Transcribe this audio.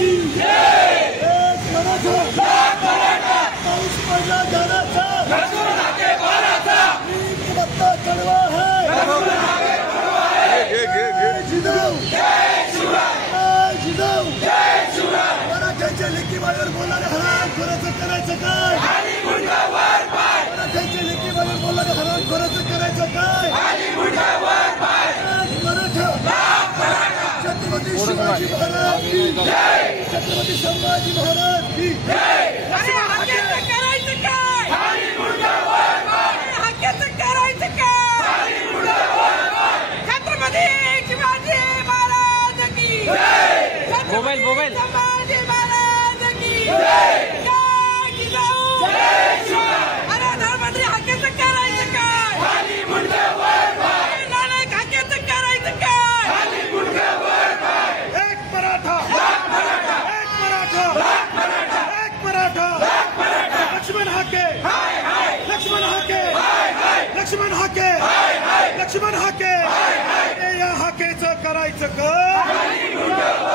की एक मराठा पाऊस पडला जाण्याचा बत्ता चढवा है मराठ्यांच्या लेकीबाईवर बोलणारे हरामखोराचं करायचं काय? मराठ्यांच्या लेकीबाईवर बोलणारे हरामखोराचं करायचं काय? मराठा छत्रपती शिवाजी महाराज की छत्रपती संभाजी महाराज की करायचं काय? हक्काचं करायचं काय? छत्रपती शिवाजी महाराज की मोबाईल संभाजी महाराज की प्रधानमंत्री हक्काचं करायचं काय? नानक हक्काचं करायचं काय? एक मराठा लक्ष्मण हाके या हाकेचं करायचं काय?